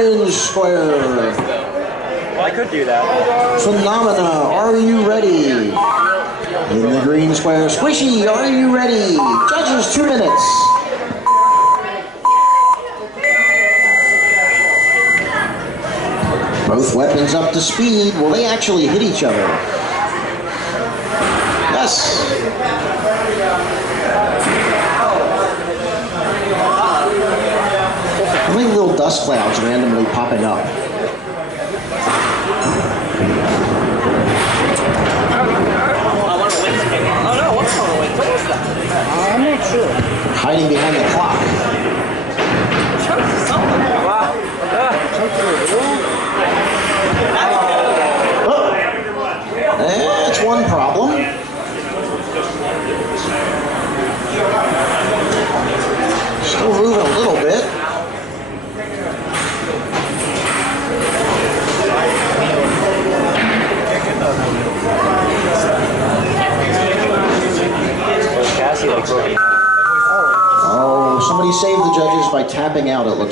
orange square. Well, I could do that. Phenomena, are you ready? In the green square, Squishy, are you ready? Judges, 2 minutes. Both weapons up to speed. Will they actually hit each other? Yes. How many little dust clouds randomly popping up? I'm not sure. Hiding behind the clock. Oh, that's one problem. Still moving a little bit. Oh, somebody saved the judges by tapping out, it looks like.